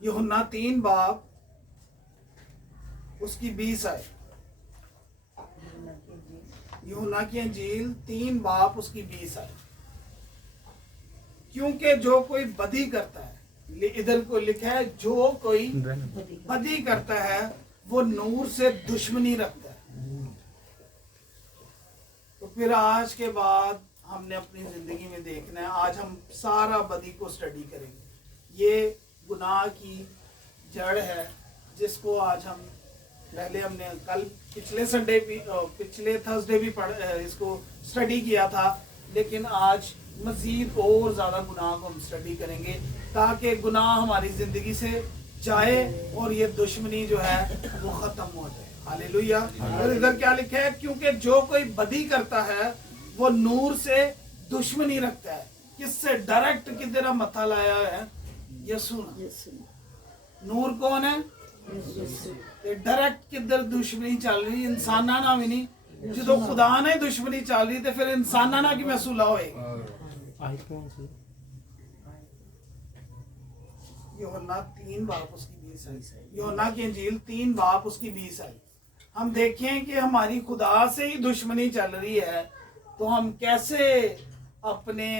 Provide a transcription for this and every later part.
यूहन्ना 3 बाब उसकी 20 आयत। यूहन्ना की अंजील 3 बाब उसकी 20 आयत। क्योंकि जो कोई बदी करता है, इधर को लिखा है जो कोई बदी करता है वो नूर से दुश्मनी रखता है। तो फिर आज के बाद हमने अपनी जिंदगी में देखना है, आज हम सारा बदी को स्टडी करेंगे। ये गुनाह की जड़ है जिसको आज हम हमने कल पिछले थर्सडे भी इसको स्टडी किया था, लेकिन आज मजीद और ज़्यादा गुनाह को हम स्टडी करेंगे ताकि गुनाह हमारी ज़िंदगी से जाए और ये दुश्मनी जो है वो ख़त्म हो जाए। हालेलुया। और इधर क्या लिखा है, क्योंकि जो कोई बदी करता है वो नूर से दुश्मनी रखता है। किससे? डायरेक्ट किधर मथा लाया है? यसू। नूर कौन है? डायरेक्ट किधर दुश्मनी चल रही? इंसाना ना भी नहीं, जो खुदा ने दुश्मनी चल रही तो फिर इंसाना ना की महसूला होएगी। यूहन्ना 3 बाब उसकी 20 आई। यूहन्ना की अंजील 3 बाब उसकी 20 आई। हम देखें कि हमारी खुदा से ही दुश्मनी चल रही है तो हम कैसे अपने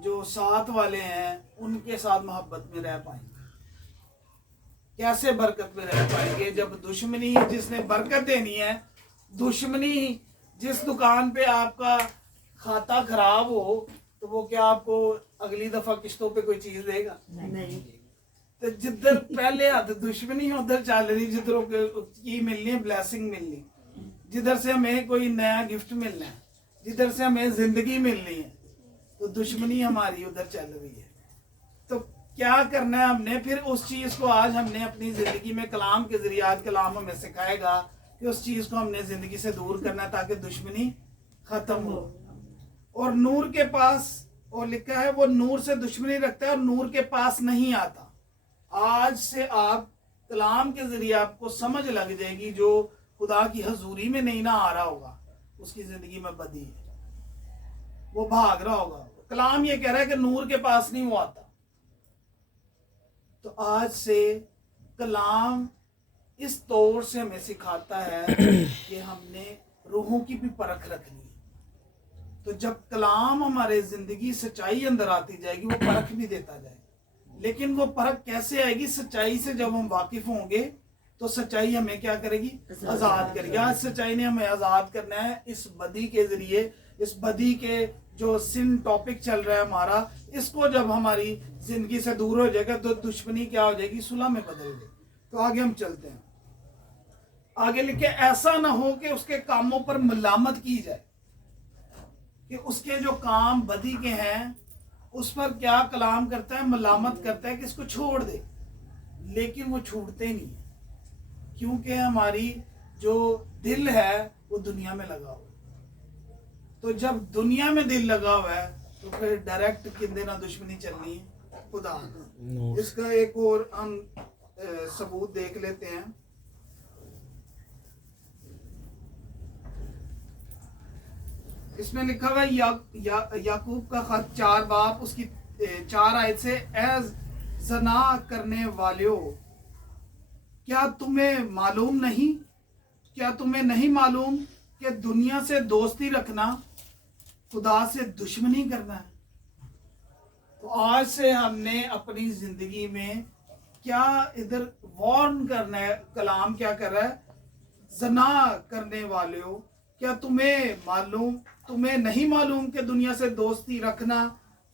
जो साथ वाले हैं उनके साथ मोहब्बत में रह पाएंगे, कैसे बरकत में रह पाएंगे जब दुश्मनी जिसने बरकत देनी है, दुश्मनी जिस दुकान पे आपका खाता खराब हो तो वो क्या आपको अगली दफा किश्तों पे कोई चीज देगा? नहीं। तो जिधर पहले हद दुश्मनी उधर चल रही, जिधरों की मिलनी है ब्लेसिंग मिलनी, जिधर से हमें कोई नया गिफ्ट मिलना है, जिधर से हमें जिंदगी मिलनी है, तो दुश्मनी हमारी उधर चल रही है। तो क्या करना है हमने? फिर उस चीज को आज हमने अपनी जिंदगी में कलाम के जरिए, आज कलाम हमें सिखाएगा कि उस चीज को हमने जिंदगी से दूर करना है ताकि दुश्मनी खत्म हो। और नूर के पास, और लिखा है वो नूर से दुश्मनी रखता है और नूर के पास नहीं आता। आज से आप कलाम के जरिए आपको समझ लग जाएगी, जो खुदा की हजूरी में नहीं ना आ रहा होगा उसकी जिंदगी में बदी है, वो भाग रहा होगा। कलाम ये कह रहा है कि नूर के पास नहीं वो आता। तो आज से कलाम इस तौर से हमें सिखाता है कि हमने रूहों की भी परख रखनी है। तो जब कलाम हमारे जिंदगी सच्चाई अंदर आती जाएगी वो परख भी देता जाएगा। लेकिन वो परख कैसे आएगी? सच्चाई से जब हम वाकिफ होंगे तो सच्चाई हमें क्या करेगी? आजाद करेगी। आज सच्चाई ने हमें आजाद करना है इस बदी के जरिए। इस बदी के जो सिन टॉपिक चल रहा है हमारा, इसको जब हमारी जिंदगी से दूर हो जाएगा तो दुश्मनी क्या हो जाएगी? सुलह में बदल गई। तो आगे हम चलते हैं। आगे लिखे, ऐसा ना हो कि उसके कामों पर मलामत की जाए, कि उसके जो काम बदी के हैं उस पर क्या कलाम करता है? मलामत करता है कि इसको छोड़ दे, लेकिन वो छूटते नहीं है क्योंकि हमारी जो दिल है वो दुनिया में लगा हुआ है। तो जब दुनिया में दिल लगा हुआ है तो फिर डायरेक्ट किंदे ना दुश्मनी चलनी है खुदा। इसका एक और हम सबूत देख लेते हैं। इसमें लिखा हुआ याकूब का खत 4 बाब उसकी 4 आयत से, ए ज़ना करने वालों, क्या तुम्हें नहीं मालूम कि दुनिया से दोस्ती रखना खुदा से दुश्मनी करना है? तो आज से हमने अपनी जिंदगी में क्या इधर वार्न करना है। कलाम क्या कर रहा है? ज़ना करने वालों, क्या तुम्हें नहीं मालूम कि दुनिया से दोस्ती रखना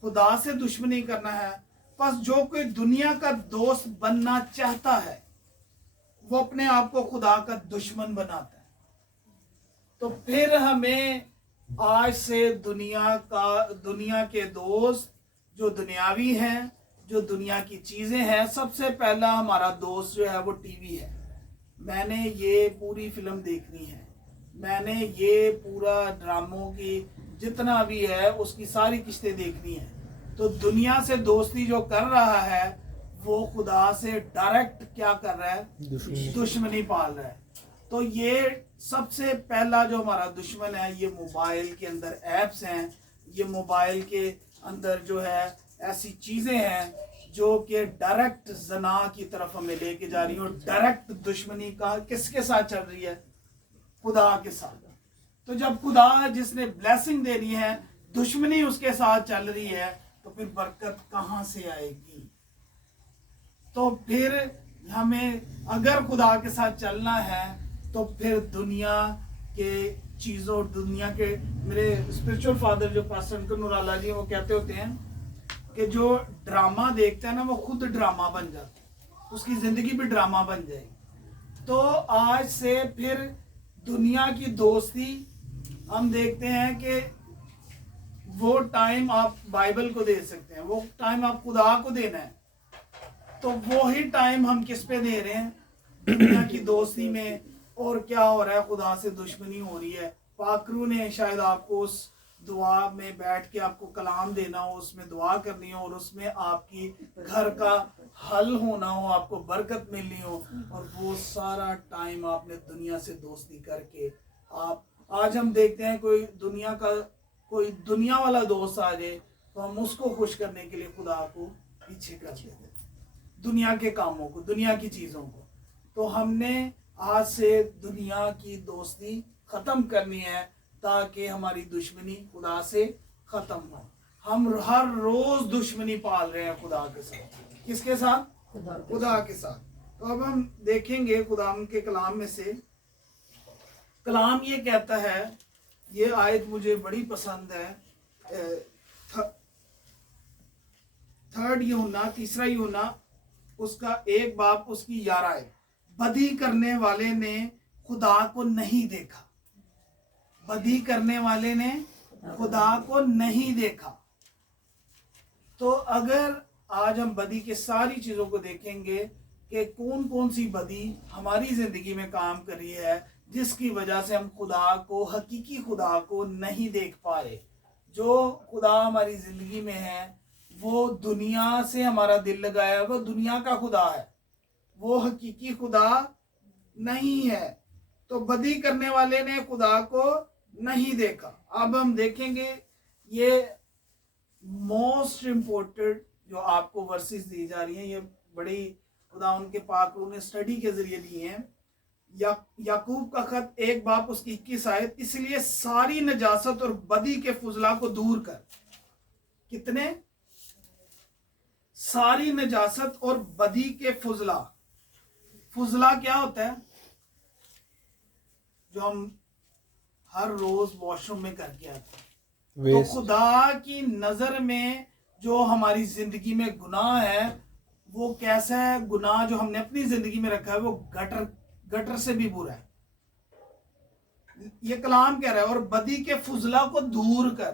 खुदा से दुश्मनी करना है? बस जो कोई दुनिया का दोस्त बनना चाहता है वो अपने आप को खुदा का दुश्मन बनाता है। तो फिर हमें आज से दुनिया के दोस्त जो दुनियावी हैं, जो दुनिया की चीजें हैं, सबसे पहला हमारा दोस्त जो है वो टीवी है। मैंने ये पूरी फिल्म देखनी है, मैंने ये पूरा ड्रामों की जितना भी है उसकी सारी किस्तें देखनी है। तो दुनिया से दोस्ती जो कर रहा है वो खुदा से डायरेक्ट क्या कर रहा है? दुश्मनी पाल रहा है। तो ये सबसे पहला जो हमारा दुश्मन है, ये मोबाइल के अंदर ऐप्स हैं, ये मोबाइल के अंदर जो है ऐसी चीज़ें हैं جو کہ ڈائریکٹ زنا کی طرف ہمیں لے کے جا رہی ہے، اور ڈائریکٹ دشمنی کا کس کے ساتھ چل رہی ہے؟ خدا کے ساتھ۔ تو جب خدا جس نے بلیسنگ دینی ہے دشمنی اس کے ساتھ چل رہی ہے تو پھر برکت کہاں سے آئے گی؟ تو پھر ہمیں اگر خدا کے ساتھ چلنا ہے تو پھر دنیا کے چیزوں، دنیا کے، میرے اسپرچل فادر جو پاسٹر انکل نوراللہ جی وہ کہتے ہوتے ہیں کہ جو ڈرامہ دیکھتا ہے نا وہ خود ڈرامہ بن جاتا ہے، اس کی زندگی بھی ڈرامہ بن جائے گی۔ تو آج سے پھر دنیا کی دوستی ہم دیکھتے ہیں کہ وہ ٹائم آپ بائبل کو دے سکتے ہیں، وہ ٹائم آپ خدا کو دینا ہے، تو وہی ٹائم ہم کس پہ دے رہے ہیں؟ دنیا کی دوستی میں۔ اور کیا ہو رہا ہے؟ خدا سے دشمنی ہو رہی ہے۔ پاکرو نے شاید آپ کو اس دعا میں بیٹھ کے آپ کو کلام دینا ہو، اس میں دعا کرنی ہو، اور اس میں آپ کی گھر کا حل ہونا ہو، آپ کو برکت ملنی ہو، اور وہ سارا ٹائم آپ نے دنیا سے دوستی کر کے آج ہم دیکھتے ہیں کوئی دنیا والا دوست آ جائے تو ہم اس کو خوش کرنے کے لیے خدا کو پیچھے کر دیتے ہیں، دنیا کے کاموں کو، دنیا کی چیزوں کو۔ تو ہم نے آج سے دنیا کی دوستی ختم کرنی ہے تاکہ ہماری دشمنی خدا سے ختم ہو۔ ہم ہر روز دشمنی پال رہے ہیں خدا کے ساتھ۔ کس کے ساتھ؟ خدا کے ساتھ۔ تو اب ہم دیکھیں گے خدا کے کلام میں سے، کلام یہ کہتا ہے، یہ آیت مجھے بڑی پسند ہے، 3 یوحنا اس کا 1 باب اس کی 11 ہے۔ بدی کرنے والے نے خدا کو نہیں دیکھا، بدی کرنے والے نے خدا کو نہیں دیکھا۔ تو اگر آج ہم بدی کے ساری چیزوں کو دیکھیں گے کہ کون کون سی بدی ہماری زندگی میں کام کر رہی ہے جس کی وجہ سے ہم خدا کو، حقیقی خدا کو نہیں دیکھ پا رہے۔ جو خدا ہماری زندگی میں ہے وہ دنیا سے ہمارا دل لگایا، وہ دنیا کا خدا ہے، وہ حقیقی خدا نہیں ہے۔ تو بدی کرنے والے نے خدا کو نہیں دیکھا۔ اب ہم دیکھیں گے یہ موسٹ امپورٹنٹ جو آپ کو ورسز دی جا رہی ہیں، یہ بڑی خدا ان کے پاک روح نے اسٹڈی کے ذریعے دی ہیں۔ یعقوب کا خط 1 باب اس کی 21 آیت، اس لیے ساری نجاست اور بدی کے فضلہ کو دور کر۔ کتنے؟ ساری نجاست اور بدی کے فضلہ۔ فضلہ کیا ہوتا ہے؟ جو ہم ہر روز واش روم میں کر کے آتے ہیں۔ تو خدا کی نظر میں جو ہماری زندگی میں گناہ ہے وہ کیسا ہے؟ گناہ جو ہم نے اپنی زندگی میں رکھا ہے وہ گٹر سے بھی برا ہے۔ یہ کلام کہہ رہا ہے، اور بدی کے فضلہ کو دور کر۔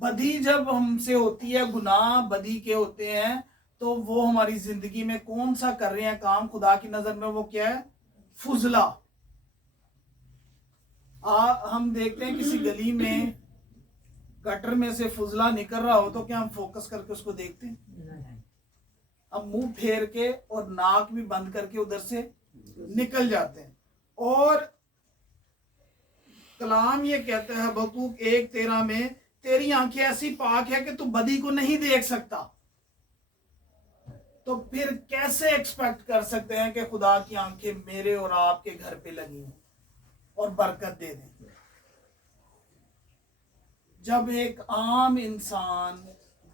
بدی جب ہم سے ہوتی ہے، گناہ بدی کے ہوتے ہیں، تو وہ ہماری زندگی میں کون سا کر رہے ہیں کام؟ خدا کی نظر میں وہ کیا ہے؟ فضلہ۔ ہم دیکھتے ہیں کسی گلی میں گٹر میں سے فضلہ نکل رہا ہو تو کیا ہم فوکس کر کے اس کو دیکھتے ہیں؟ ہم منہ پھیر کے اور ناک بھی بند کر کے ادھر سے نکل جاتے ہیں۔ اور کلام یہ کہتا ہے حبقوق 1:13 میں، تیری آنکھیں ایسی پاک ہے کہ تو بدی کو نہیں دیکھ سکتا۔ تو پھر کیسے ایکسپیکٹ کر سکتے ہیں کہ خدا کی آنکھیں میرے اور آپ کے گھر پہ لگی ہیں اور برکت دے دیں؟ جب ایک عام انسان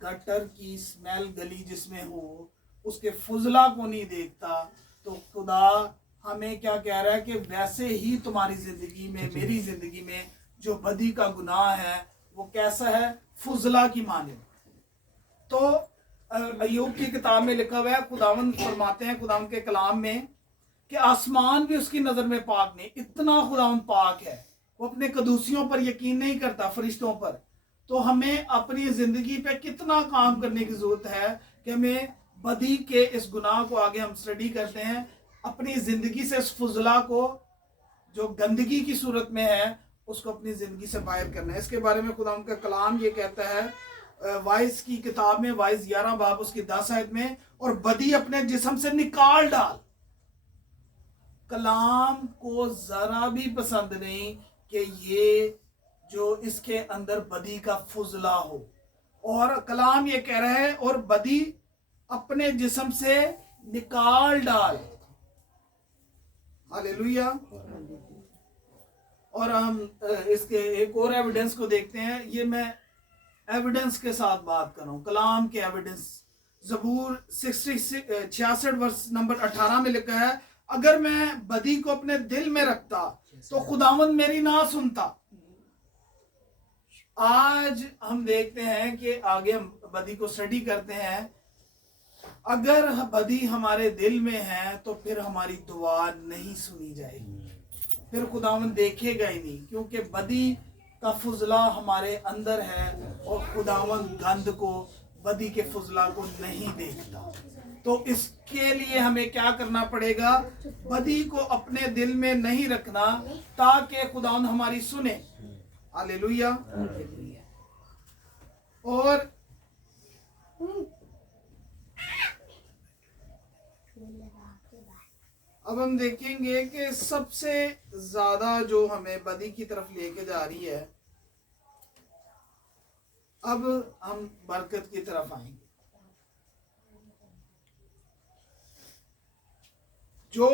گٹر کی سمیل گلی جس میں ہو اس کے فضلہ کو نہیں دیکھتا، تو خدا ہمیں کیا کہہ رہا ہے کہ ویسے ہی تمہاری زندگی میں، میری زندگی میں جو بدی کا گناہ ہے وہ کیسا ہے؟ فضلہ کی مانند۔ تو ایوب کی کتاب میں لکھا ہوا ہے، خداوند فرماتے ہیں خداوند کے کلام میں کہ آسمان بھی اس کی نظر میں پاک نہیں، اتنا خداوند پاک ہے، وہ اپنے قدوسیوں پر یقین نہیں کرتا، فرشتوں پر۔ تو ہمیں اپنی زندگی پہ کتنا کام کرنے کی ضرورت ہے کہ ہمیں بدی کے اس گناہ کو، آگے ہم سٹڈی کرتے ہیں، اپنی زندگی سے اس فضلہ کو جو گندگی کی صورت میں ہے اس کو اپنی زندگی سے باہر کرنا ہے۔ اس کے بارے میں خداوند کا کلام یہ کہتا ہے وائز کی کتاب میں، وائز 11 باب اس کی 10 آیت میں، اور بدی اپنے جسم سے نکال ڈال۔ کلام کو ذرا بھی پسند نہیں کہ یہ جو اس کے اندر بدی کا فضلہ ہو، اور کلام یہ کہہ رہا ہے اور بدی अपने जिस्म से निकाल डाल। हालेलुया। और हम इसके एक और एविडेंस को देखते हैं। ये मैं एविडेंस के साथ बात कर रहा हूँ, कलाम के एविडेंस। ज़बूर 66 वर्स नंबर 18 में लिखा है, अगर मैं बदी को अपने दिल में रखता तो खुदावंद मेरी ना सुनता। आज हम देखते हैं कि आगे हम बदी को स्टडी करते हैं। अगर बदी हमारे दिल में है तो फिर हमारी दुआ नहीं सुनी जाएगी, फिर खुदावंद देखेगा ही नहीं, क्योंकि बदी का फुजला हमारे अंदर है और खुदावंद गंद को, बदी के फुजला को नहीं देखता। तो इसके लिए हमें क्या करना पड़ेगा? बदी को अपने दिल में नहीं रखना ताकि खुदावंद हमारी सुने। हालेलुया। और अब हम देखेंगे कि सबसे ज्यादा जो हमें बदी की तरफ लेके जा रही है, अब हम बरकत की तरफ आएंगे। जो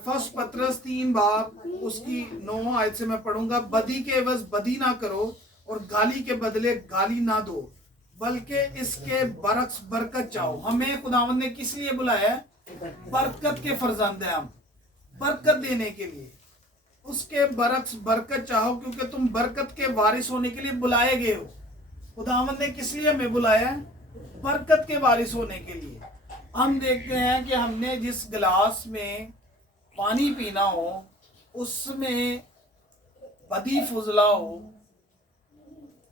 फर्स्ट पतरस 3 बाब उसकी 9 आयत से मैं पढ़ूंगा। बदी के एवज बदी ना करो और गाली के बदले गाली ना दो, बल्कि इसके बरक्स बरकत चाहो। हमें खुदावंद ने किस लिए बुलाया है? बरकत के फर्जंद हैं हम, बरकत देने के लिए। उसके बरक्स बरकत चाहो, क्योंकि तुम बरकत के वारिस होने के लिए बुलाए गए हो। खुदावंद ने किस लिए हमें बुलाया है? बरकत के वारिस होने के लिए। हम देखते हैं कि हमने जिस गिलास में पानी पीना हो उसमें बदी फुजला हो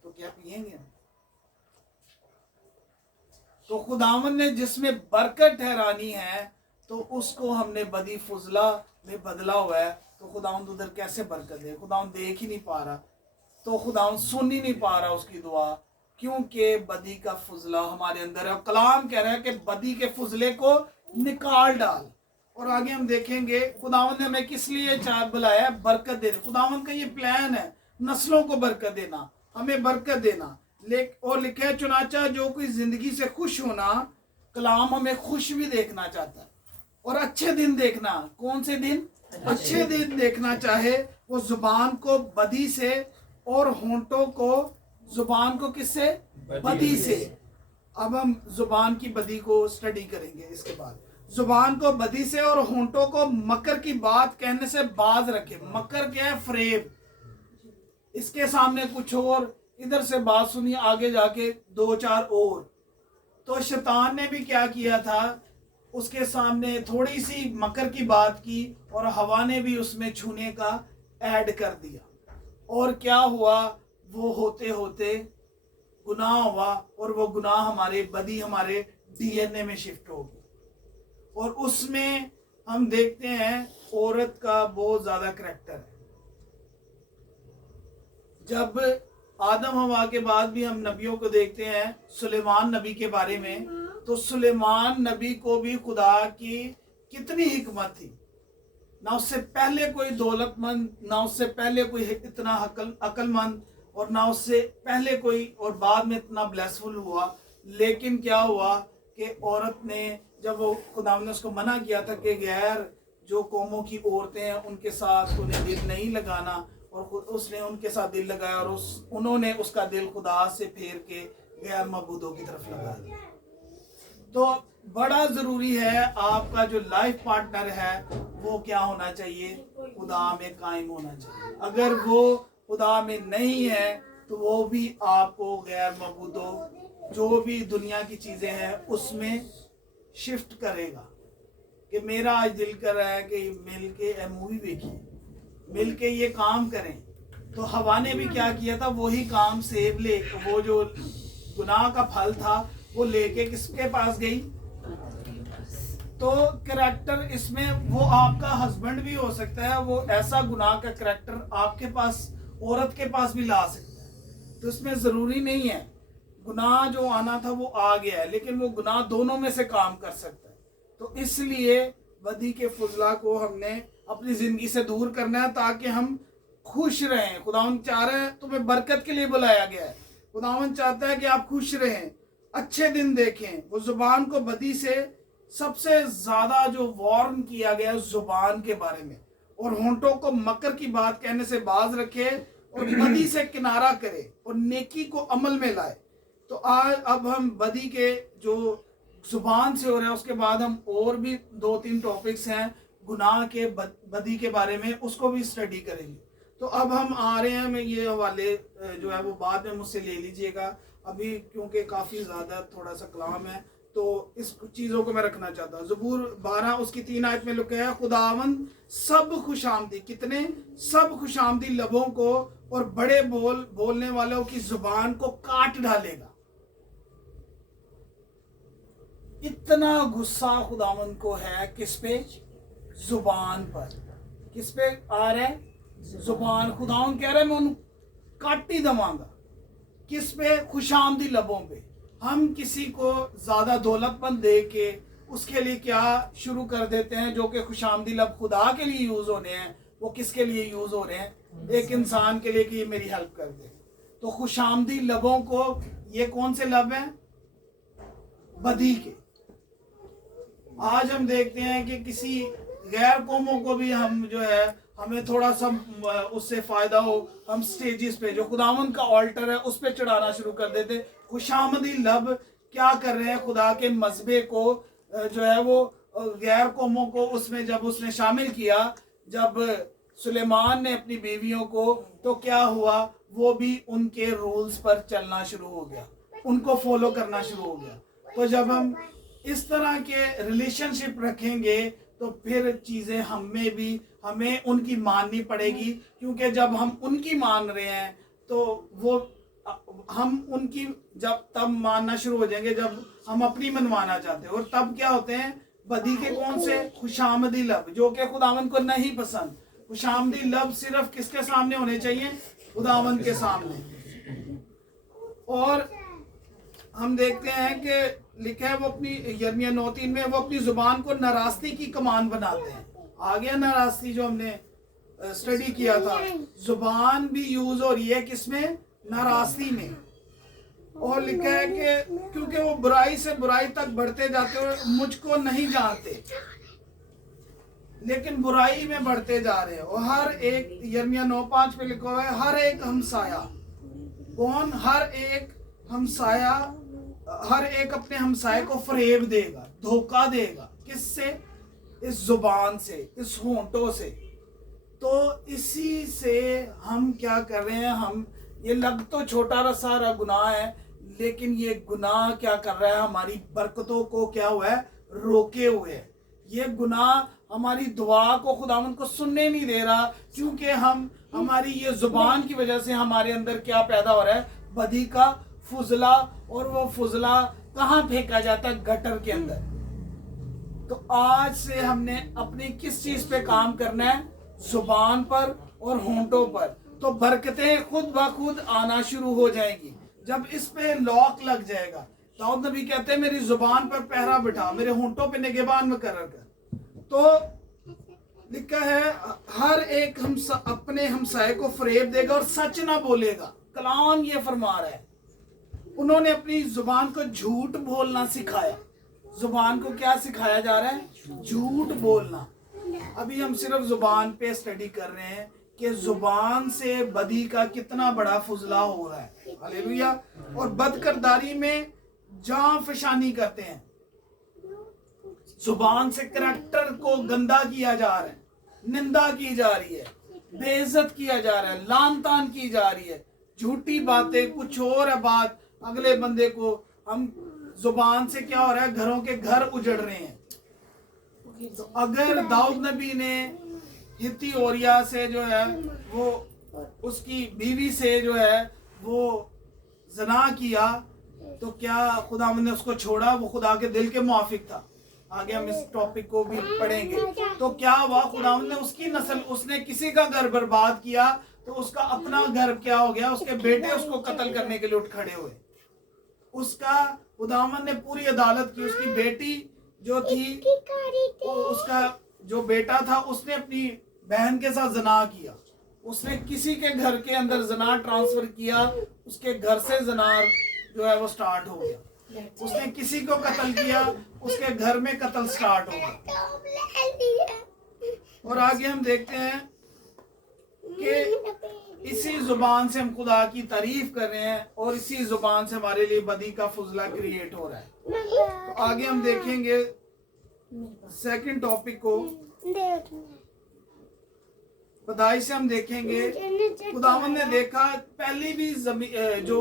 तो क्या पिएंगे? तो खुदावंद ने जिसमें बरकत ठहरानी है तो उसको हमने बदी फुजला में बदला हुआ है। तो खुदावंद उधर कैसे बरकत दे? खुदावंद देख ही नहीं पा रहा, तो खुदावंद सुन ही नहीं पा रहा उसकी दुआ, क्योंकि बदी का फुजला हमारे अंदर है। कलाम कह रहा है कि बदी के फुजले को निकाल डाल। और आगे हम देखेंगे खुदावंद ने हमें किस लिए बुलाया है? बरकत देने। खुदावंद का ये प्लान है, नस्लों को बरकत देना, हमें बरकत देना। और लिखा है, चुनाचा जो कोई जिंदगी से खुश होना, कलाम हमें खुश भी देखना चाहता है और अच्छे दिन देखना। कौन से दिन? अच्छे दिन देखना चाहे, वो जुबान को बदी से और होंठों को, जुबान को किससे? बदी से। अब हम जुबान की बदी को स्टडी करेंगे। इसके बाद जुबान को बदी से और होंठों को मकर की बात कहने से बाज रखे। मकर क्या है? फ्रेब। इसके सामने कुछ और, इधर से बात सुनिए, आगे जाके 2-4 और। तो शैतान ने भी क्या किया था? उसके सामने थोड़ी सी मकर की बात की और हवा ने भी उसमें छूने का ऐड कर दिया। और क्या हुआ? वो होते होते गुनाह हुआ और वो गुनाह हमारे, बदी हमारे डीएनए में शिफ्ट हो गई। और उसमें हम देखते हैं औरत का बहुत ज्यादा करैक्टर है। जब आदम हवा के बाद भी हम नबियों को देखते हैं, सुलेमान नबी के बारे में, तो सुलेमान नबी को भी खुदा की कितनी हिकमत थी। ना उससे पहले कोई दौलतमंद, ना उससे पहले कोई इतना अकलमंद, और ना उससे पहले कोई, और बाद में इतना ब्लेसफुल हुआ। लेकिन क्या हुआ कि औरत ने, जब वो खुदा ने उसको मना किया था कि गैर जो कौमों की औरतें हैं उनके साथ उन्हें दिल नहीं लगाना, और उसने उनके साथ दिल लगाया और उन्होंने उसका दिल खुदा से फेर के गैर मबूदों की तरफ लगा दिया। तो बड़ा जरूरी है आपका जो लाइफ पार्टनर है वो क्या होना चाहिए? खुदा में कायम होना चाहिए। अगर वो खुदा में नहीं है तो वो भी आपको गैर मबूदों, जो भी दुनिया की चीजें हैं उसमें शिफ्ट करेगा। कि मेरा आज दिल कर रहा है कि मिल के मूवी देखिए, मिल के ये काम करें। तो हवा ने भी क्या किया था? वही काम सेब ले, वो जो गुनाह का फल था वो लेके किसके पास गई? तो करैक्टर इसमें वो आपका हस्बैंड भी हो सकता है, वो ऐसा गुनाह का करैक्टर आपके पास, औरत के पास भी ला सकता है। तो इसमें जरूरी नहीं है, गुनाह जो आना था वो आ गया है, लेकिन वो गुनाह दोनों में से काम कर सकता है। तो इसलिए बदी के फुजला को हमने अपनी जिंदगी से दूर करना है ताकि हम खुश रहें। खुदावंद चाह रहे हैं, तुम्हें बरकत के लिए बुलाया गया है। खुदावंद चाहता है कि आप खुश रहें, अच्छे दिन देखें। वो जुबान को बदी से सबसे ज्यादा जो वार्न किया गया जुबान के बारे में, और होंठों को मकर की बात कहने से बाज रखे और बदी से किनारा करे और नेकी को अमल में लाए। तो आज अब हम बदी के जो जुबान से हो रहा है, उसके बाद हम और भी 2-3 टॉपिक्स हैं गुनाह के बदी के बारे में, उसको भी स्टडी करेंगे। तो अब हम आ रहे हैं, मैं ये हवाले जो है वो बाद में मुझसे ले लीजिएगा, अभी क्योंकि काफ़ी ज़्यादा थोड़ा सा कलाम है तो इस चीज़ों को मैं रखना चाहता हूँ। ज़बूर 12 उसकी 3 आयत में लिखा है, खुदावंद सब खुशामदी, कितने सब खुशामदी लबों को और बड़े बोलने वालों की जुबान को काट डालेगा। इतना गुस्सा खुदावंद को है किस पे? जुबान पर। किस पे आ रहा है? जुबान। खुदावंद कह रहा है मैं उन्हें काट ही दवांगा। किस पे? खुशामदी लबों पे। हम किसी को ज्यादा दौलतमंद दे के उसके लिए क्या शुरू कर देते हैं, जो कि खुशामदी लब खुदा के लिए यूज होने हैं, वो किसके लिए यूज हो रहे हैं? एक इंसान के लिए कि ये मेरी हेल्प कर दे। तो खुशामदी लबों को, ये कौन से लब हैं? बदी के। आज हम देखते हैं कि किसी गैर कौमों को भी हम जो है, हमें थोड़ा सा उससे फायदा हो, हम स्टेजेस पे जो खुदावंद का ऑल्टर है उस पे चढ़ाना शुरू कर देते। खुशामदी लब क्या कर रहे हैं? खुदा के मजबे को जो है वो गैर कौमों को उसमें जब उसने शामिल किया, जब सुलेमान ने अपनी बीवियों को, तो क्या हुआ? वो भी उनके रूल्स पर चलना शुरू हो गया, उनको फॉलो करना शुरू हो गया। तो जब हम इस तरह के रिलेशनशिप रखेंगे तो फिर चीज़ें हमें उनकी माननी पड़ेगी, क्योंकि जब हम उनकी मान रहे हैं तो वो हम उनकी जब तब मानना शुरू हो जाएंगे जब हम अपनी मनवाना चाहते हैं। और तब क्या होते हैं? बदी के कौन से? खुशामदी लब, जो कि खुदावंद को नहीं पसंद। खुशामदी लब सिर्फ किसके सामने होने चाहिए? खुदावंद के सामने। और हम देखते हैं कि लिखा है वो अपनी यिर्मयाह 9:3 में, वो अपनी जुबान को नारास्ती की कमान बनाते हैं। आ गया नारास्ती जो हमने स्टडी किया था। जुबान भी यूज हो रही है किसमें? नारास्ती में। और लिखा है कि क्योंकि वो बुराई से बुराई तक बढ़ते जाते हुए मुझको नहीं जानते, लेकिन बुराई में बढ़ते जा रहे हैं। और हर एक, यिर्मयाह 9:5 पे लिखा हुआ है, हर एक हमसाया, कौन? हर एक हमसाया, हर एक अपने हमसाये को फरेब देगा, धोखा देगा। किससे? इस जुबान से, इस होंठों से। तो इसी से हम क्या कर रहे हैं? हम, ये लग तो छोटा सारा गुनाह है, लेकिन ये गुनाह क्या कर रहा है? हमारी बरकतों को क्या हुआ है? रोके हुए है। ये गुनाह हमारी दुआ को खुदावंद को सुनने नहीं दे रहा, क्योंकि हमारी ये जुबान की वजह से हमारे अंदर क्या पैदा हो रहा है? बदी का फुजला। और वो फुजला कहाँ फेंका जाता है? गटर के अंदर। तो आज से हमने अपनी किस चीज पे काम करना है? जुबान पर और होंठों पर। तो बरकतें खुद ब खुद आना शुरू हो जाएंगी जब इस पे लॉक लग जाएगा। दाऊद नबी कहते हैं मेरी जुबान पर पहरा बिठा, मेरे होंठों पे निगहबान मुकर्रर कर। तो लिखा है हर एक अपने हमसाये को फरेब देगा और सच ना बोलेगा। कलाम ये फरमा रहा है। उन्होंने अपनी जुबान को झूठ बोलना सिखाया। जुबान को क्या सिखाया जा रहा है? झूठ बोलना। अभी हम सिर्फ जुबान पे स्टडी कर रहे हैं कि जुबान से बदी का कितना बड़ा फुजला हो रहा है। हालेलुया। और बदकरदारी में जान फशानी करते हैं। जुबान से करैक्टर को गंदा किया जा रहा है, निंदा की जा रही है, बेइज्जत किया जा रहा है, लान तान की जा रही है, झूठी बातें, कुछ और है बात अगले बंदे को। हम जुबान से क्या हो रहा है? घरों के घर उजड़ रहे हैं। तो अगर दाऊद नबी ने हित्ती ओरिया से जो है वो उसकी बीवी से जो है वो ज़ना किया, तो क्या खुदावंद ने उसको छोड़ा? वो खुदा के दिल के मुआफिक था। आगे हम इस टॉपिक को भी पढ़ेंगे। तो क्या हुआ? खुदावंद ने उसकी नस्ल, उसने किसी का घर बर्बाद किया तो उसका अपना घर क्या हो गया? उसके बेटे उसको कत्ल करने के लिए उठ खड़े हुए। उसका खुदावंद ने पूरी अदालत की। उसकी बेटी जो थी, तो उसका जो बेटा था उसने अपनी बहन के साथ ज़ना किया। उसने किसी के घर के अंदर ज़ना ट्रांसफर किया, उसके घर से ज़ना जो है वो स्टार्ट हो गया। اس نے کسی کو قتل کیا, اس کے گھر میں قتل سٹارٹ ہوگا. اور آگے ہم دیکھتے ہیں کہ اسی زبان سے ہم خدا کی تعریف کر رہے ہیں اور اسی زبان سے ہمارے لیے بدی کا فضلہ کریٹ ہو رہا ہے. تو آگے ہم دیکھیں گے سیکنڈ ٹاپک کو, پیدائش سے ہم دیکھیں گے خداوند نے دیکھا پہلی بھی جو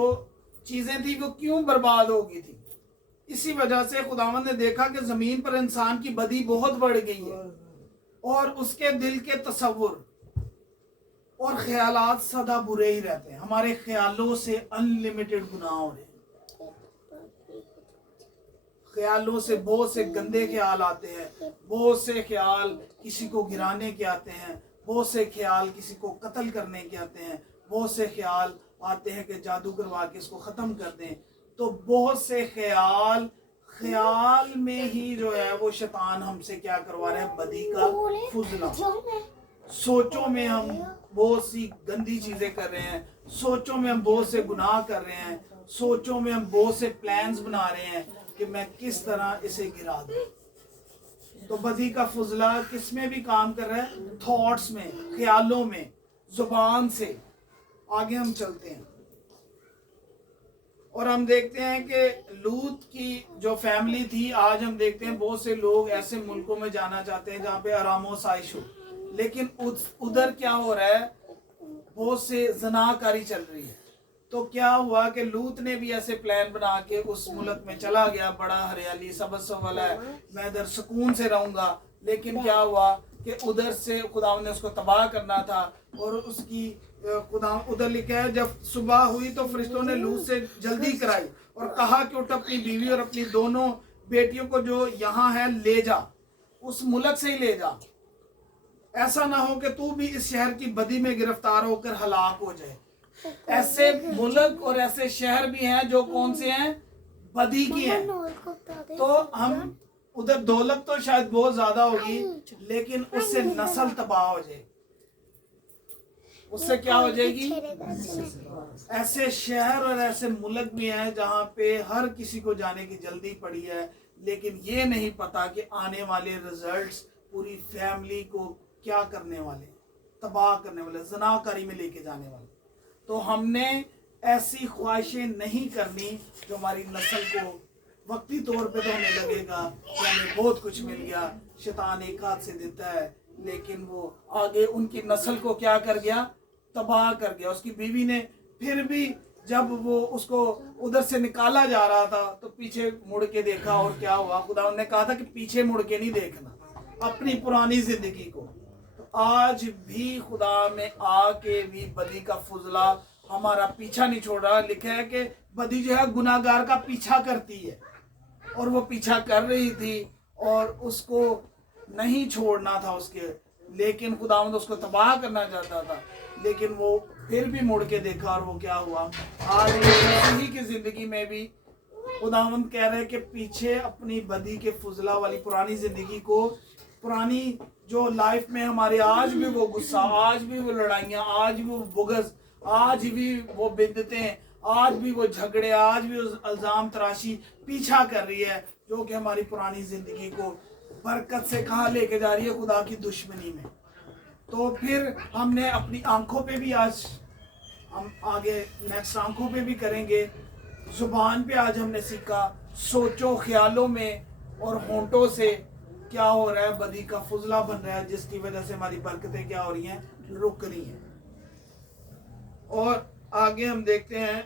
چیزیں تھی وہ کیوں برباد ہو گئی تھی. اسی وجہ سے خداوند نے دیکھا کہ زمین پر انسان کی بدی بہت بڑھ گئی ہے اور اس کے دل کے تصور اور خیالات سدا برے ہی رہتے ہیں. ہمارے خیالوں سے انلیمیٹڈ گناہ ہو رہے ہیں, خیالوں سے بہت سے گندے خیال آتے ہیں, بہت سے خیال کسی کو گرانے کے آتے ہیں, بہت سے خیال کسی کو قتل کرنے کے آتے ہیں, بہت سے خیال آتے ہیں کہ جادو کروا کے اس کو ختم کر دیں. تو بہت سے خیال میں ہی جو ہے وہ شیطان ہم سے کیا کروا رہا ہے, بدی کا فضلہ. سوچوں میں ہم بہت سی گندی چیزیں کر رہے ہیں, سوچوں میں ہم بہت سے گناہ کر رہے ہیں, سوچوں میں ہم بہت سے پلانز بنا رہے ہیں کہ میں کس طرح اسے گرا دوں. تو بدی کا فضلہ کس میں بھی کام کر رہا ہے, تھاٹس میں, خیالوں میں, زبان سے. آگے ہم چلتے ہیں اور ہم دیکھتے ہیں کہ لوط کی جو فیملی تھی, آج ہم دیکھتے ہیں بہت سے لوگ ایسے ملکوں میں جانا چاہتے ہیں جہاں پہ آرام و سائش ہو, لیکن ادھر کیا ہو رہا ہے, بہت سے زناکاری چل رہی ہے. تو کیا ہوا کہ لوط نے بھی ایسے پلان بنا کے اس ملک میں چلا گیا, بڑا ہریالی سبز والا ہے, میں ادھر سکون سے رہوں گا. لیکن کیا ہوا کہ ادھر سے خدا نے اس کو تباہ کرنا تھا اور اس کی خدا ادھر لکھا ہے جب صبح ہوئی تو فرشتوں نے لوط سے جلدی کرائی اور کہا کہ اٹھ اپنی بیوی اور اپنی دونوں بیٹیوں کو جو یہاں ہے لے جا, اس ملک سے ہی لے جا, ایسا نہ ہو کہ تو بھی اس شہر کی بدی میں گرفتار ہو کر ہلاک ہو جائے. ایسے ملک اور ایسے شہر بھی ہیں جو کون سے ہیں, بدی کی ہیں. تو ہم ادھر دولت تو شاید بہت زیادہ ہوگی لیکن اس سے نسل تباہ ہو جائے, اس سے کیا ہو جائے گی. ایسے شہر اور ایسے ملک بھی ہیں جہاں پہ ہر کسی کو جانے کی جلدی پڑی ہے, لیکن یہ نہیں پتا کہ آنے والے ریزلٹس پوری فیملی کو کیا کرنے والے, تباہ کرنے والے, زناکاری میں لے کے جانے والے. تو ہم نے ایسی خواہشیں نہیں کرنی جو ہماری نسل کو وقتی طور پہ تو ہمیں لگے گا کہ ہمیں بہت کچھ مل گیا, شیطان ایک ہاتھ سے دیتا ہے, لیکن وہ آگے ان کی نسل کو کیا کر گیا, تباہ کر گیا. اس کی بیوی نے پھر بھی جب وہ اس کو ادھر سے نکالا جا رہا تھا تو پیچھے مڑ کے دیکھا اور کیا ہوا, خدا نے کہا تھا کہ پیچھے مڑ کے نہیں دیکھنا اپنی پرانی زندگی کو. آج بھی خدا میں آ کے بھی بدی کا فضلہ ہمارا پیچھا نہیں چھوڑ رہا. لکھا ہے کہ بدی جو ہے گناہگار کا پیچھا کرتی ہے, اور وہ پیچھا کر رہی تھی اور اس کو نہیں چھوڑنا تھا اس کے, لیکن خداوند اس کو تباہ کرنا چاہتا تھا. لیکن وہ پھر بھی مڑ کے دیکھا اور وہ کیا ہوا. آج مسیحی کی زندگی میں بھی خداوند کہہ رہے کہ پیچھے اپنی بدی کے فضلہ والی پرانی زندگی کو, پرانی جو لائف میں ہمارے آج بھی وہ غصہ, آج بھی وہ لڑائیاں, آج بھی وہ بغض, آج بھی وہ بدعتیں, آج بھی وہ جھگڑے, آج بھی وہ الزام تراشی پیچھا کر رہی ہے, جو کہ ہماری پرانی زندگی کو برکت سے کہاں لے کے جا رہی ہے, خدا کی دشمنی میں. تو پھر ہم نے اپنی آنکھوں پہ بھی, آج ہم آگے نیکسٹ آنکھوں پہ بھی کریں گے, زبان پہ آج ہم نے سیکھا, سوچوں خیالوں میں اور ہونٹوں سے کیا ہو رہا ہے, بدی کا فضلہ بن رہا ہے, جس کی وجہ سے ہماری برکتیں کیا ہو رہی ہیں, رک رہی ہیں. اور آگے ہم دیکھتے ہیں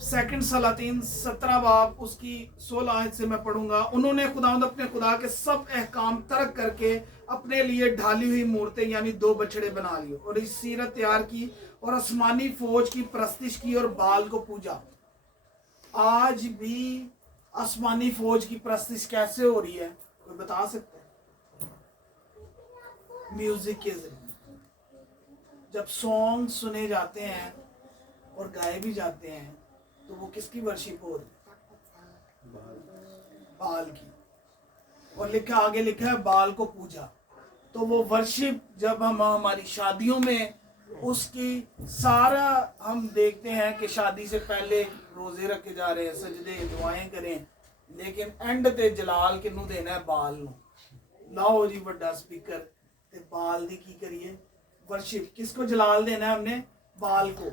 سیکنڈ سلاطین 17 باب اس کی 16 آیت سے میں پڑھوں گا. انہوں نے خداوند اپنے خدا کے سب احکام ترک کر کے اپنے لیے ڈھالی ہوئی مورتیں یعنی 2 بچڑے بنا لیے اور اس سیرت تیار کی اور آسمانی فوج کی پرستش کی اور بال کو پوجا. آج بھی آسمانی فوج کی پرستش کیسے ہو رہی ہے, کوئی بتا سکتا ہے؟ میوزک کے ذریعے. جب سانگ سنے جاتے ہیں اور گائے بھی جاتے ہیں تو وہ کس کی ورشپ ہو رہی ہے, بال کی. اور آگے لکھا ہے بال کو پوجا. تو وہ ورشپ جب ہم ہماری شادیوں میں اس کی سارا ہم دیکھتے ہیں کہ شادی سے پہلے روزے رکھے جا رہے ہیں, سجدے دعائیں کریں, لیکن اینڈ تے جلال کنوں دینا ہے بال نو. لاؤ جی بڑا سپیکر تے بال دی کی کریے ورشپ. کس کو جلال دینا ہے؟ ہم نے بال کو.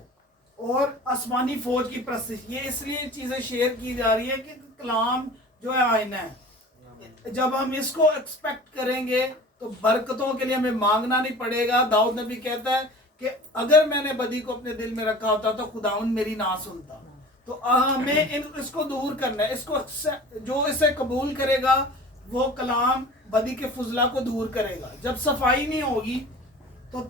اور آسمانی فوج کی پرستش, یہ اس لیے چیزیں شیئر کی جا رہی ہے کہ کلام جو ہے آئینہ ہے. جب ہم اس کو ایکسپیکٹ کریں گے تو برکتوں کے لیے ہمیں مانگنا نہیں پڑے گا. داؤد نبی کہتا ہے کہ اگر میں نے بدی کو اپنے دل میں رکھا ہوتا تو خداوند میری نہ سنتا. تو ہمیں اس کو دور کرنا ہے. اس کو جو اسے قبول کرے گا وہ کلام بدی کے فضلہ کو دور کرے گا. جب صفائی نہیں ہوگی تو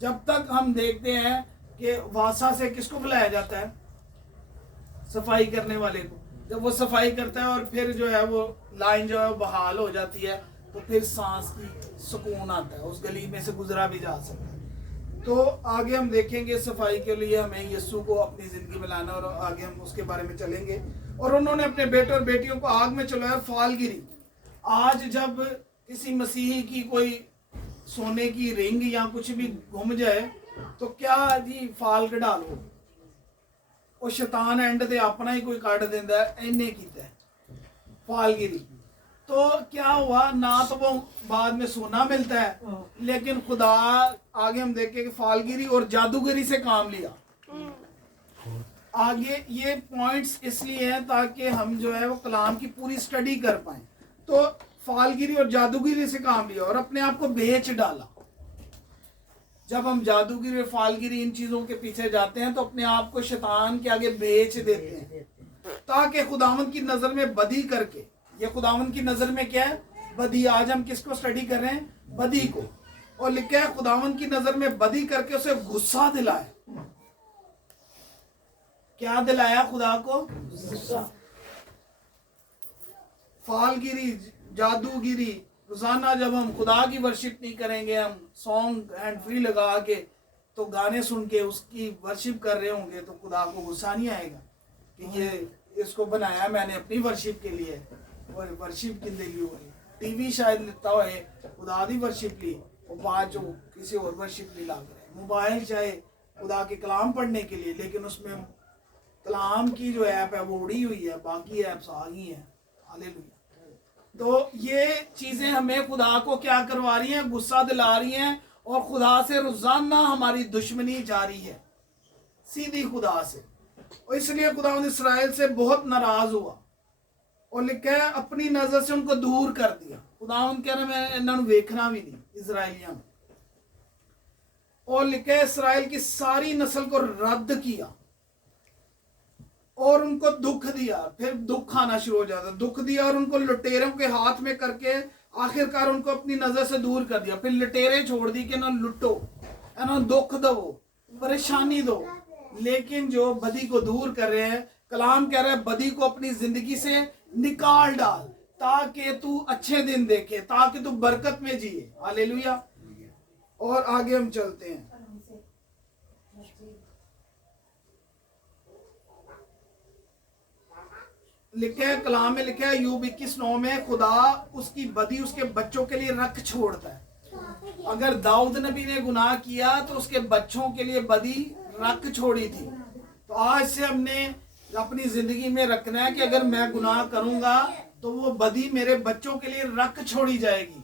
جب تک ہم دیکھتے ہیں کہ واسا سے کس کو بلایا جاتا ہے؟ صفائی کرنے والے کو. جب وہ صفائی کرتا ہے اور پھر جو ہے وہ لائن جو ہے بحال ہو جاتی ہے تو پھر سانس کی سکون آتا ہے, اس گلی میں سے گزرا بھی جا سکتا ہے. تو آگے ہم دیکھیں گے صفائی کے لیے ہمیں یسوع کو اپنی زندگی میں لانا, اور آگے ہم اس کے بارے میں چلیں گے. اور انہوں نے اپنے بیٹے اور بیٹیوں کو آگ میں چلایا. فال گری. آج جب کسی مسیحی کی کوئی سونے کی رنگ یا کچھ بھی گم جائے تو کیا جی فال کڈا لو, وہ شیطان اینڈ تے اپنا ہی کوئی کٹ دینا ہے, اینے کیتا ہے فال گری. تو کیا ہوا, نہ تو وہ بعد میں سونا ملتا ہے, لیکن خدا آگے ہم دیکھیں کہ فالگیری اور جادوگری سے کام لیا. آگے یہ پوائنٹس اس لیے ہیں تاکہ ہم جو ہے وہ کلام کی پوری سٹڈی کر پائیں. تو فالگیری اور جادوگری سے کام لیا اور اپنے آپ کو بیچ ڈالا. جب ہم جادوگری اور فالگیری ان چیزوں کے پیچھے جاتے ہیں تو اپنے آپ کو شیطان کے آگے بیچ دیتے ہیں تاکہ خداوند کی نظر میں بدی کر کے. یہ خداوند کی نظر میں کیا ہے؟ بدی. آج ہم کس کو سٹڈی کر رہے ہیں؟ بدی کو. اور لکھا ہے خداوند کی نظر میں بدی کر کے اسے غصہ دلایا. کیا دلایا خدا کو؟ غصہ. فالگیری, جادوگیری. روزانہ جب ہم خدا کی ورشپ نہیں کریں گے, ہم سانگ اینڈ فری لگا کے تو گانے سن کے اس کی ورشپ کر رہے ہوں گے تو خدا کو غصہ نہیں آئے گا کہ یہ اس کو بنایا میں نے اپنی ورشپ کے لیے, اور ورشپ کی دلی ہوئی. ٹی وی شاید لیتا ہوئے خدا دی ورشپ لی اور بعد جو کسی اور ورشپ لی لا کر. موبائل چاہے خدا کے کلام پڑھنے کے لیے, لیکن اس میں کلام کی جو ایپ ہے وہ اڑی ہوئی ہے, باقی ایپس آ گئی ہیں. ہاللیلویا. تو یہ چیزیں ہمیں خدا کو کیا کروا رہی ہیں؟ غصہ دلا رہی ہیں. اور خدا سے روزانہ ہماری دشمنی جاری ہے, سیدھی خدا سے. اور اس لیے خدا اسرائیل سے بہت ناراض ہوا اور لکھا ہے اپنی نظر سے ان کو دور کر دیا. خدا کہہ رہے میں انہوں نے ویکھنا بھی نہیں اسرائیلیاں میں. اور لکھا ہے اسرائیل کی ساری نسل کو رد کیا اور ان کو دکھ دیا. پھر دکھ آنا شروع ہو جاتا, دکھ دیا اور ان کو لٹیروں کے ہاتھ میں کر کے آخر کار ان کو اپنی نظر سے دور کر دیا. پھر لٹیرے چھوڑ دی کہ انہوں لٹو, انہوں دکھ دو, پریشانی دو. لیکن جو بدی کو دور کر رہے ہیں, کلام کہہ رہا ہے بدی کو اپنی زندگی سے نکال ڈال تاکہ تو اچھے دن دیکھے, تاکہ تو برکت میں جیے. ہاللیلویا. اور آگے ہم چلتے ہیں. لکھا ہے کلام میں, لکھا ہے ایوب 21:9 میں خدا اس کی بدی اس کے بچوں کے لیے رکھ چھوڑتا ہے. اگر داؤد نبی نے گناہ کیا تو اس کے بچوں کے لیے بدی رکھ چھوڑی تھی. تو آج سے ہم نے اپنی زندگی میں رکھنا ہے کہ اگر میں گناہ کروں گا تو وہ بدی میرے بچوں کے لیے رکھ چھوڑی جائے گی.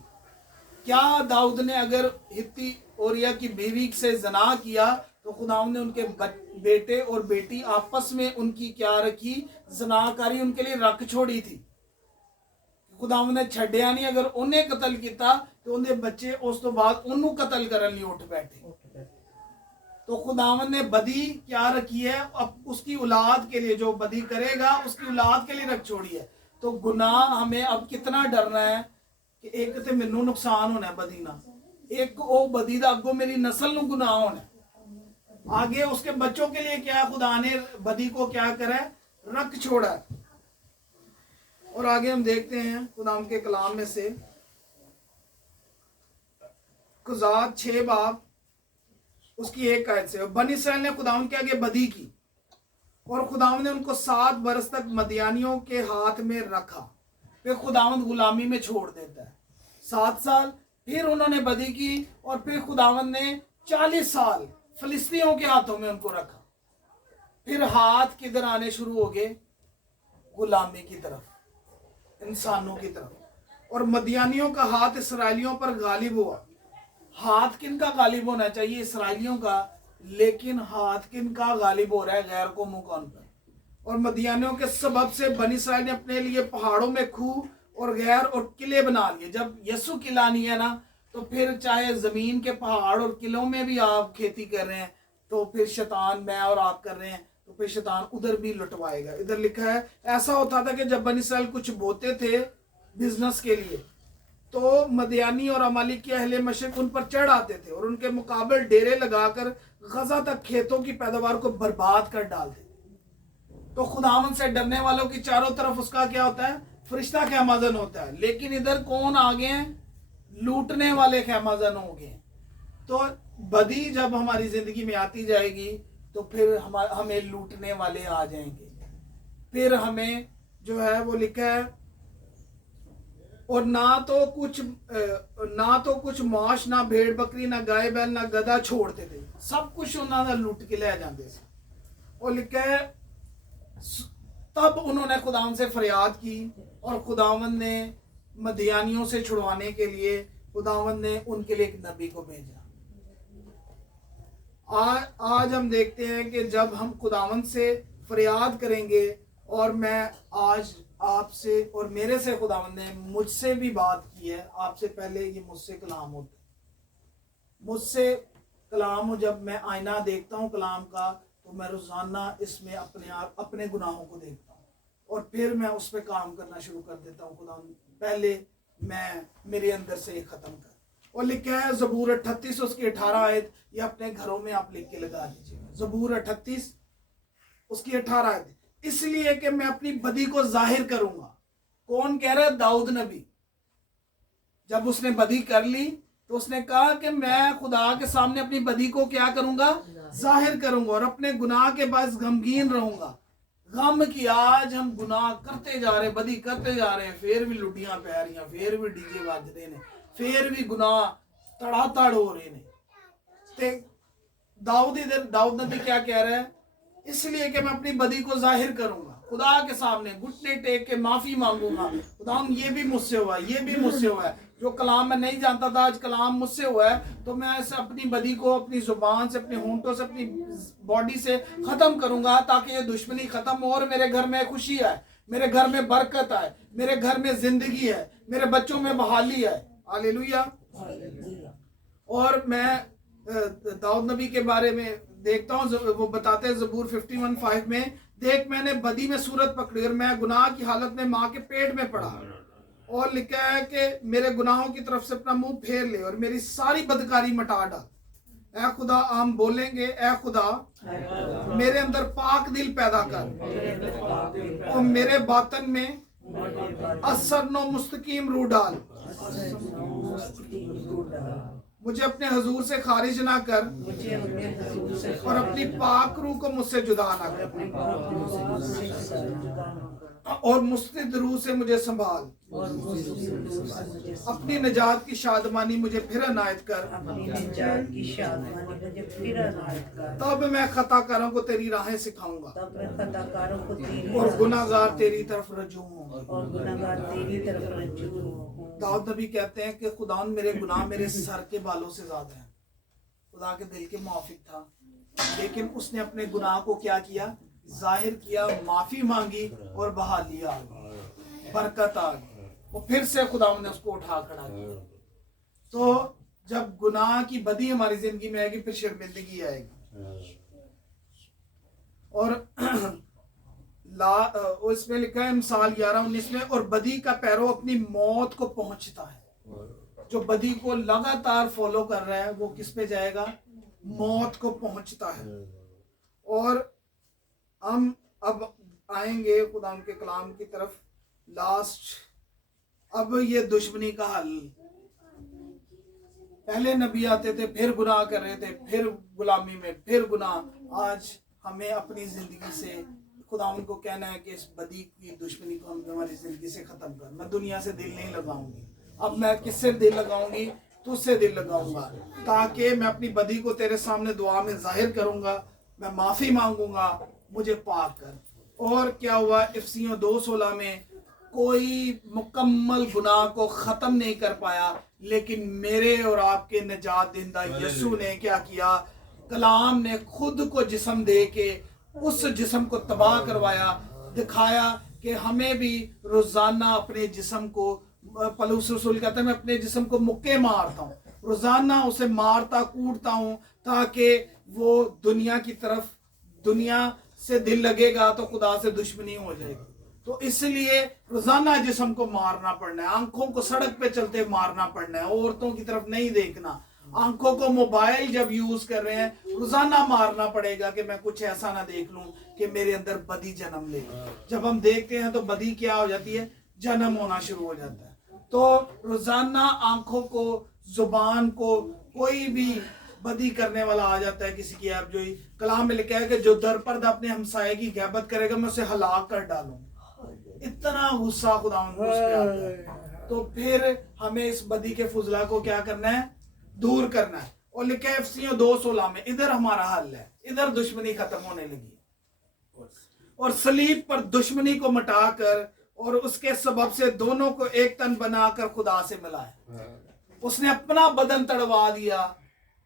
کیا داؤد نے اگر ہتی اوریا کی بیوی سے زنا کیا تو خداوند نے ان کے بیٹے اور بیٹی آپس میں ان کی کیا رکھی؟ زناکاری ان کے لیے رکھ چھوڑی تھی. خداوند نے چھڈیا نہیں. اگر انہیں قتل کیتا تو انہیں بچے اس تو بعد انہوں قتل کرنے لیے اٹھ بیٹھے. تو خداوند نے بدی کیا رکھی ہے؟ اب اس کی اولاد کے لیے, جو بدی کرے گا اس کی اولاد کے لیے رکھ چھوڑی ہے. تو گناہ ہمیں اب کتنا ڈرنا ہے کہ ایک تے مینوں نقصان ہونا ہے بدی نہ, ایک او بدی دا اگوں میری نسل نو گناہ ہونا ہے. آگے اس کے بچوں کے لیے کیا خدا نے بدی کو کیا کرا ہے؟ رکھ چھوڑا ہے. اور آگے ہم دیکھتے ہیں خدا کے کلام میں سے قضات 6 باب اس کی 1 آیت سے. بنی اسرائیل نے خداوند کے آگے بدی کی اور خداوند نے ان کو 7 برس تک مدیانیوں کے ہاتھ میں رکھا. پھر خداوند غلامی میں چھوڑ دیتا ہے 7 سال, फिर उन्होंने बदी की और फिर खुदावंद ने 40 साल फिलिस्तीनियों के हाथों में उनको रखा। फिर हाथ किधर आने शुरू हो गए? गुलामी की तरफ, इंसानों की तरफ। और मदियानियों का हाथ इसराइलियों पर गालिब हुआ। हाथ किन का गालिब होना चाहिए? इसराइलियों का। लेकिन हाथ किन का गालिब हो रहा है? गैर कौमों का उन पर। और मदियानियों के सबब से बनी इसराइल ने अपने लिए पहाड़ों में खूह और गैर और किले बना लिए। जब यसु किला नहीं है ना, तो फिर चाहे जमीन के पहाड़ और किलों में भी आप खेती कर रहे हैं, तो फिर शैतान, मैं और आप कर रहे हैं, तो फिर शैतान उधर भी लुटवाएगा। इधर लिखा है ऐसा होता था कि जब बनी इसराइल कुछ बोते थे बिजनेस के लिए, तो मदियानी और अमालिक के अहले मशरिक उन पर चढ़ आते थे और उनके मुकाबले डेरे लगाकर गजा तक खेतों की पैदावार को बर्बाद कर डालते। तो खुदावन से डरने वालों की चारों तरफ उसका क्या होता है? फरिश्ता खैमाजन होता है। लेकिन इधर कौन आ गए हैं? लूटने वाले खैमाजन हो गए। तो बदी जब हमारी जिंदगी में आती जाएगी तो फिर हमें लूटने वाले आ जाएंगे। फिर हमें जो है वो लिखा है, और ना तो कुछ माश, ना भेड़ बकरी, ना गाय बैल, ना गधा छोड़ते थे। सब कुछ उन्होंने लूट के ले जाते थे। और लिखा है तब उन्होंने खुदावन से फरियाद की और खुदावन ने मदियानियों से छुड़वाने के लिए खुदावन ने उनके लिए एक नबी को भेजा। आज हम देखते हैं कि जब हम खुदावन से फरियाद करेंगे, और मैं आज आपसे और मेरे से, खुदावन ने मुझसे भी बात की है। आपसे पहले ये मुझसे कलाम होता है। मुझसे कलाम, जब मैं आईना देखता हूँ कलाम का, तो मैं रोजाना इसमें अपने गुनाहों को देखता हूँ और फिर मैं उस पर काम करना शुरू कर देता हूँ। खुदा पहले मैं मेरे अंदर से ये खत्म कर। और लिखा है ज़बूर 38 उसकी 18 आयत, ये अपने घरों में आप लिख के लगा दीजिए। ज़बूर 38 उसकी 18 आयत, इसलिए कि मैं अपनी बदी को जाहिर करूंगा। कौन कह रहा है? दाऊद नबी। जब उसने बदी कर ली तो उसने कहा कि मैं खुदा के सामने अपनी बदी को क्या करूंगा? जाहिर करूंगा और अपने गुनाह के बाद गमगीन रहूंगा। गम की आज हम गुनाह करते जा रहे, बदी करते जा रहे हैं, फिर भी लुटियां पै रही, फिर भी डीजे बज रहे ने, फिर भी गुनाह तड़ातड़ हो रहे ने। ते दाऊद नबी क्या कह रहा है? इसलिए कि मैं अपनी बदी को जाहिर करूंगा, खुदा के सामने घुटने टेक के माफी मांगूंगा। खुदा ये भी मुझसे हुआ, ये भी मुझसे हुआ है। जो कलाम मैं नहीं जानता था, आज कलाम मुझसे हुआ है, तो मैं इस अपनी बदी को अपनी जुबान से, अपने होंठों से, अपनी बॉडी से खत्म करूंगा, ताकि ये दुश्मनी खत्म हो और मेरे घर में खुशी आए, मेरे घर में बरकत आए, मेरे घर में जिंदगी है, मेरे बच्चों में बहाली है। हालेलुया। और मैं दाऊद नबी के बारे में देखता हूँ, वो बताते हैं ज़बूर 51:5 में, देख मैंने बदी में सूरत पकड़ी और मैं गुनाह की हालत में माँ के पेट में पड़ा। और लिखा है कि मेरे गुनाहों की तरफ से अपना मुंह फेर ले और मेरी सारी बदकारी मटा डाल। ऐ खुदा, हम बोलेंगे, ऐ खुदा मेरे अंदर पाक दिल पैदा कर और मेरे बातन में असरनो मुस्तकीम रूह डाल। मुझे अपने हजूर से खारिज ना कर और अपनी पाक रूह को मुझसे जुदा ना कर, और मुस्तिद रूह से मुझे संभाल। अपनी निजात की शादमानी मुझे फिर अनायत कर, तब मैं खताकारों को तेरी राहें सिखाऊंगा और गुनाहगार तेरी तरफ रजू होंगे। दाऊद नबी कहते हैं कि खुदा मेरे गुनाह मेरे सर के बालों से ज्यादा है। खुदा के दिल के मुआफिक था, लेकिन उसने अपने गुनाह को क्या किया? जाहिर किया, माफी मांगी और बहाली आ गई, बरकत आ गई, और फिर से खुदा ने उसको उठा खड़ा किया। तो जब गुनाह की बदी हमारी जिंदगी में आएगी, फिर शर्मिंदगी आएगी। और उसमें लिखा है मिसाल 11:19 में, और बदी का पैरो अपनी मौत को पहुंचता है। जो बदी को लगातार फॉलो कर रहा है वो किस पे जाएगा? मौत को पहुंचता है। और हम अब आएंगे खुदा के कलाम की तरफ, लास्ट। अब ये दुश्मनी का हल, पहले नबी आते थे, फिर गुनाह कर रहे थे, फिर गुलामी में, फिर गुनाह। आज हमें अपनी जिंदगी से खुदा को कहना है कि इस बदी की दुश्मनी को हम हमारी जिंदगी से खत्म कर। मैं दुनिया से दिल नहीं लगाऊंगी। अब मैं किससे दिल लगाऊंगी? तुझसे दिल लगाऊंगा, ताकि मैं अपनी बदी को तेरे सामने दुआ में जाहिर करूंगा, मैं माफ़ी मांगूंगा, मुझे पाक कर। और क्या हुआ, इफ्सियों 2:16 में कोई मुकम्मल गुनाह को ख़त्म नहीं कर पाया, लेकिन मेरे और आपके निजात दहिंदा यीशु ने क्या किया, कलाम ने खुद को जिस्म दे के उस जिस्म को तबाह करवाया, दिखाया कि हमें भी रोज़ाना अपने जिस्म को, पलूस रसूल कहता है मैं अपने जिस्म को मुक्के मारता हूँ, रोज़ाना उसे मारता कूटता हूँ, ताकि वो दुनिया की तरफ, दुनिया से दिल लगेगा तो खुदा से दुश्मनी हो जाएगी। तो इसलिए रोज़ाना जिस्म को मारना पड़ना है, आंखों को सड़क पे चलते मारना पड़ना है, औरतों की तरफ नहीं देखना, आंखों को मोबाइल जब यूज कर रहे हैं रोजाना मारना पड़ेगा कि मैं कुछ ऐसा ना देख लूं कि मेरे अंदर बदी जन्म ले। जब हम देखते हैं तो बदी क्या हो जाती है, जन्म होना शुरू हो जाता है। तो रोजाना आंखों को, जुबान को, कोई भी बदी करने वाला आ जाता है किसी की ऐप, जो ही कलाम में लिखा है कि जो दरपर्द अपने हमसाये की गैबत करेगा मैं उसे हलाक कर डालूंगा। इतना गुस्सा खुदा उस पे आता है। तो फिर हमें इस बदी के फुजला को क्या करना है, दूर करना है। और लिखा है इफ्सियों 2:16 में, इधर हमारा हल है, इधर दुश्मनी खत्म होने लगी और सलीब पर दुश्मनी को मिटाकर और उसके सबब से दोनों को एक तन बनाकर खुदा से मिलाया। उसने अपना बदन तड़वा दिया,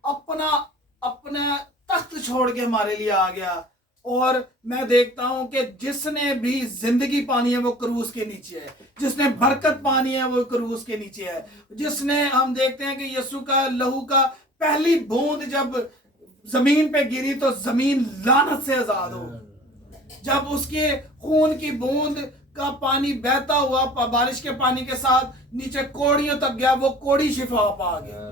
अपना तख्त छोड़ के हमारे लिए आ गया। और मैं देखता हूं कि जिसने भी जिंदगी पानी है वो क्रूस के नीचे है, जिसने बरकत पानी है वो क्रूस के नीचे है, जिसने, हम देखते हैं कि यीशु का लहू का पहली बूंद जब जमीन पे गिरी तो जमीन लानत से आजाद हो। जब उसके खून की बूंद का पानी बहता हुआ बारिश के पानी के साथ नीचे कोड़ियों तक गया, वो कोड़ी शिफा पा गया।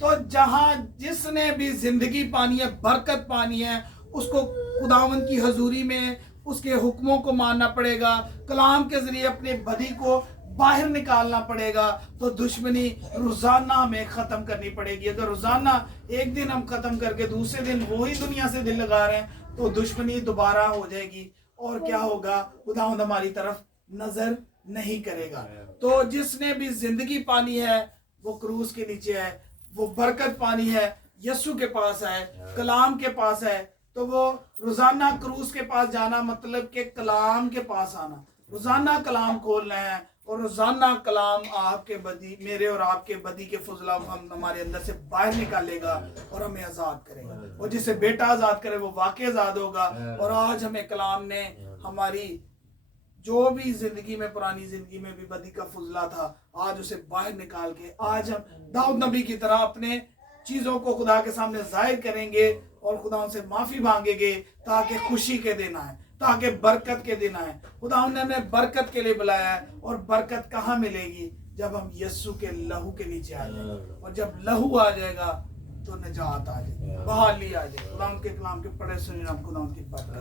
तो जहां जिसने भी जिंदगी पानी है, बरकत पानी है, उसको खुदावंद की हजूरी में उसके हुक्मों को मानना पड़ेगा, कलाम के जरिए अपने बदी को बाहर निकालना पड़ेगा। तो दुश्मनी रोजाना में खत्म करनी पड़ेगी। अगर रोजाना एक दिन हम खत्म करके दूसरे दिन वही दुनिया से दिल लगा रहे हैं तो दुश्मनी दोबारा हो जाएगी और क्या होगा, खुदावंद हमारी तरफ नजर नहीं करेगा। तो जिसने भी जिंदगी पानी है वो क्रूस के नीचे है, वो बरकत पानी है, यीशु के पास है, कलाम के पास है। तो वो रोजाना क्रूस के पास जाना मतलब कि कलाम के पास आना, रोजाना कलाम खोलना है और रोजाना कलाम आपके बदी, मेरे और आपके बदी के फुजला हम हमारे अंदर से बाहर निकालेगा और हमें आजाद करेगा। और जिसे बेटा आजाद करे वो वाकई आजाद होगा। और आज हमें कलाम ने हमारी जो भी जिंदगी में, पुरानी जिंदगी में भी बदी का फुजला था, आज उसे बाहर निकाल के आज हम दाऊद नबी की तरह अपने चीजों को खुदा के सामने जाहिर करेंगे और खुदा उनसे माफी मांगेंगे, ताकि खुशी के दिन आए, ताकि बरकत के दिन आए। खुदा ने हमें बरकत के लिए बुलाया है। और बरकत कहाँ मिलेगी, जब हम यीशु के लहू के नीचे आ जाएंगे। और जब लहू आ जाएगा तो निजात आ जाएगी, बहाली आ जाएगी। खुदा के कलाम के पढ़े सुने हम खुदा की बरकत।